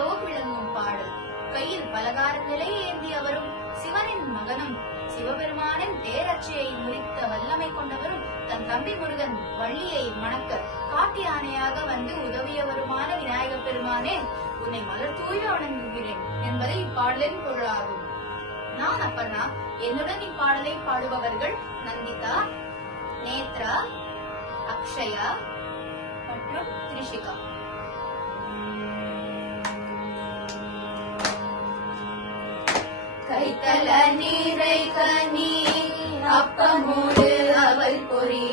அதோ விளங்கும் பாடல். கையில் பலகார நிலை ஏந்தியவரும் சிவனின் மகனும் சிவபெருமானின் தேரட்சியை முறித்த வல்லமை கொண்டவரும் தன் தம்பி முருகன் வள்ளியை மணக்க காட்டு யானையாக வந்து உதவியவருமான விநாயக பெருமானே, உன்னை மலர் தூய வணங்குகிறேன் என்பதை இப்பாடலின் பொருளாகும். நான் அப்பனா. என்னுடன் இப்பாடலை பாடுபவர்கள் நந்திதா, நேத்ரா, அக்ஷயா மற்றும் திரிஷிகா. கைத்தல நீரை கனி அப்பமோடு அவள் பொறி